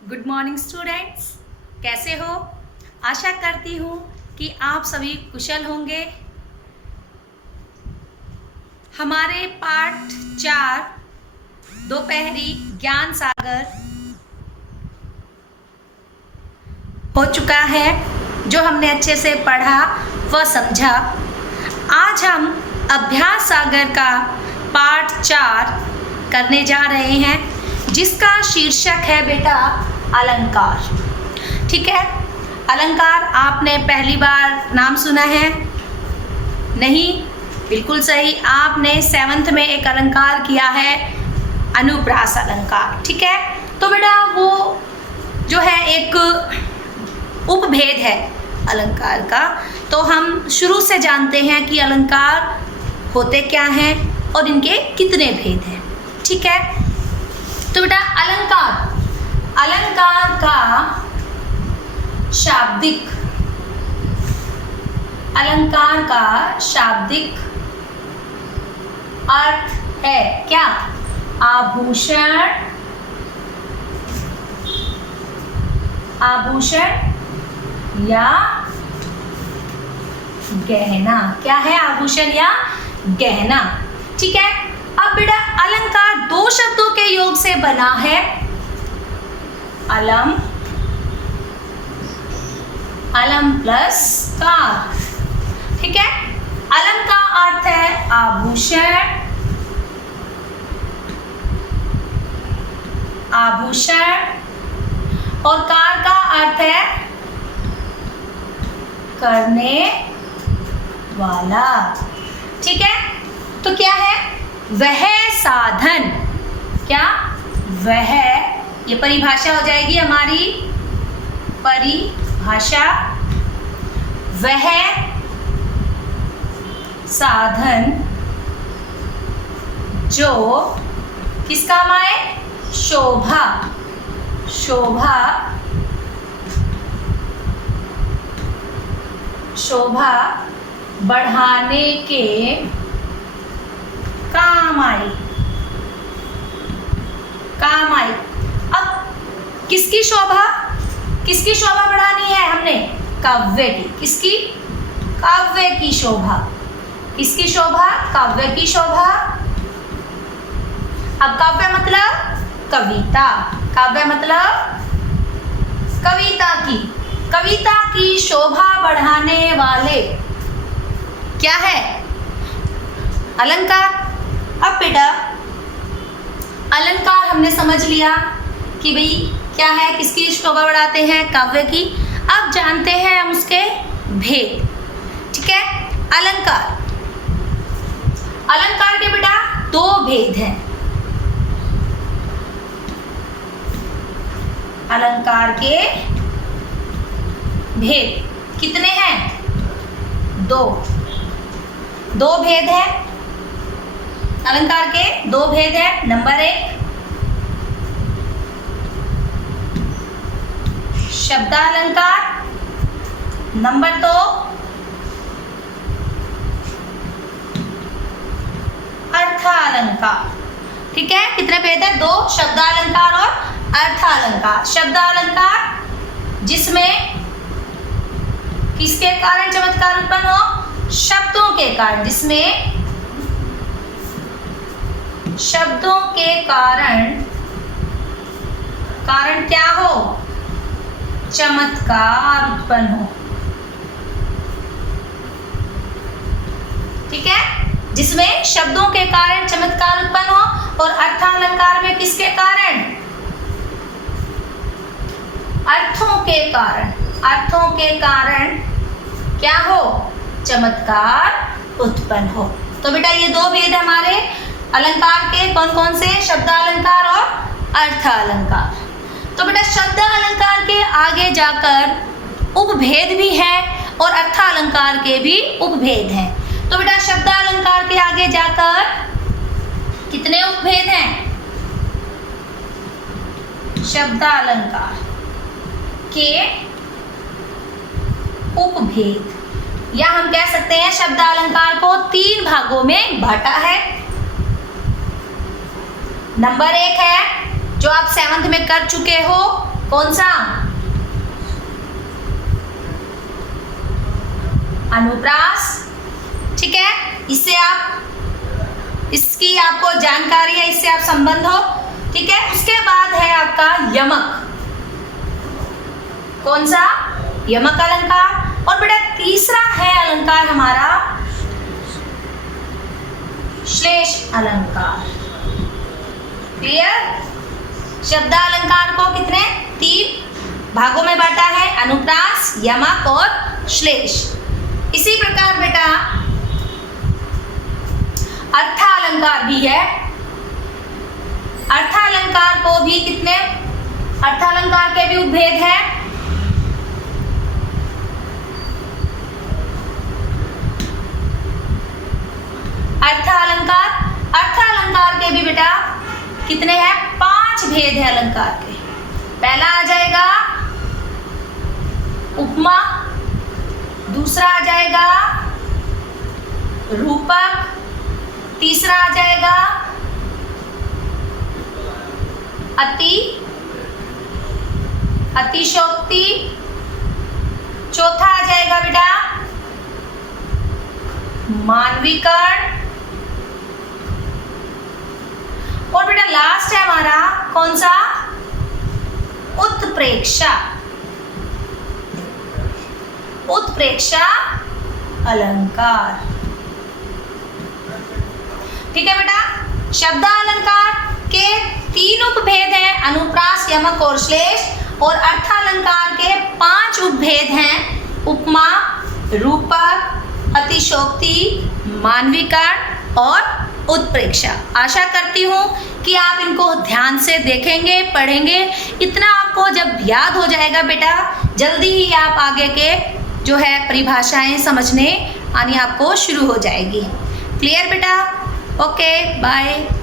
Good morning students, कैसे हो? आशा करती हूँ कि आप सभी कुशल होंगे। हमारे पाठ 4 दोपहरी ज्ञान सागर हो चुका है। जो हमने अच्छे से पढ़ा व समझा। आज हम अभ्यास सागर का पाठ 4 करने जा रहे हैं, जिसका शीर्षक है बेटा अलंकार। ठीक है, अलंकार आपने पहली बार नाम सुना है? नहीं, बिल्कुल सही। आपने 7th में एक अलंकार किया है, अनुप्रास अलंकार। ठीक है, तो बेटा वो जो है एक उपभेद है अलंकार का। तो हम शुरू से जानते हैं कि अलंकार होते क्या हैं और इनके कितने भेद हैं। ठीक है, तो बेटा अलंकार का शाब्दिक अर्थ है क्या? आभूषण या गहना। क्या है? आभूषण या गहना। ठीक है, अब बेटा अलंकार 2 शब्दों के योग से बना है। अलम प्लस कार। ठीक है, अलम का अर्थ है आभूषण, और कार का अर्थ है करने वाला। ठीक है, तो क्या है? वह साधन। क्या? वह, ये परिभाषा हो जाएगी हमारी परिभाषा। वह साधन जो किस काम आए? शोभा बढ़ाने के काम आई। अब किसकी शोभा बढ़ानी है हमने? काव्य की। किसकी? काव्य की शोभा। किसकी शोभा? काव्य की शोभा। अब काव्य मतलब कविता। काव्य मतलब कविता की शोभा बढ़ाने वाले क्या है? अलंकार। अब बेटा अलंकार हमने समझ लिया कि भाई क्या है, किसकी शोभा बढ़ाते हैं? काव्य की। अब जानते हैं हम उसके भेद। ठीक है, अलंकार के बेटा 2 भेद हैं। अलंकार के भेद कितने हैं? 2 भेद हैं। अलंकार के 2 भेद हैं। नंबर 1 शब्दालंकार, नंबर 2 अर्थालंकार। ठीक है, कितने भेद है? 2, शब्दालंकार और अर्थालंकार। शब्दालंकार जिसमें किसके कारण चमत्कार उत्पन्न हो? शब्दों के कारण। जिसमें शब्दों के कारण क्या हो? चमत्कार उत्पन्न हो। ठीक है, जिसमें शब्दों के कारण चमत्कार उत्पन्न हो। और अर्थालंकार में किसके कारण? अर्थों के कारण क्या हो? चमत्कार उत्पन्न हो। तो बेटा ये 2 भेद हमारे अलंकार के कौन कौन से? शब्दालंकार और अर्थालंकार। तो बेटा शब्दालंकार के आगे जाकर उपभेद भी है और अर्थालंकार के भी उपभेद हैं। तो बेटा शब्दालंकार के आगे जाकर कितने उपभेद हैं? शब्दालंकार के उपभेद, या हम कह सकते हैं शब्दालंकार को 3 भागों में बांटा है। नंबर 1 है जो आप 7th में कर चुके हो, कौन सा? अनुप्रास। ठीक है, इससे आप, इसकी आपको जानकारी है, इससे आप संबंध हो। ठीक है, उसके बाद है आपका यमक। कौन सा? यमक अलंकार। और बेटा तीसरा है अलंकार हमारा श्लेष अलंकार। क्लियर? शब्दालंकार को कितने 3 भागों में बांटा है, अनुप्रास, यमक और श्लेष। इसी प्रकार बेटा अर्थालंकार भी है। अर्थालंकार को भी कितने, अर्थालंकार के भी उपभेद है। अर्थालंकार, अर्थालंकार के भी बेटा कितने हैं? 5 भेद है अलंकार के। पहला आ जाएगा उपमा, दूसरा आ जाएगा रूपक, तीसरा आ जाएगा अतिशयोक्ति, चौथा आ जाएगा बेटा मानवीकरण, और बेटा लास्ट है हमारा कौन सा? उत्प्रेक्षा। उत्प्रेक्षा अलंकार। ठीक है बेटा, शब्दालंकार के 3 उपभेद हैं, अनुप्रास, यमक और श्लेष। और अर्थालंकार के 5 उपभेद हैं, उपमा, रूपक, अतिशयोक्ति, मानवीकरण और उत्प्रेक्षा। आशा करती हूँ कि आप इनको ध्यान से देखेंगे, पढ़ेंगे। इतना आपको जब याद हो जाएगा बेटा, जल्दी ही आप आगे के जो है परिभाषाएं समझने आनी आपको शुरू हो जाएगी। क्लियर बेटा? Okay, bye.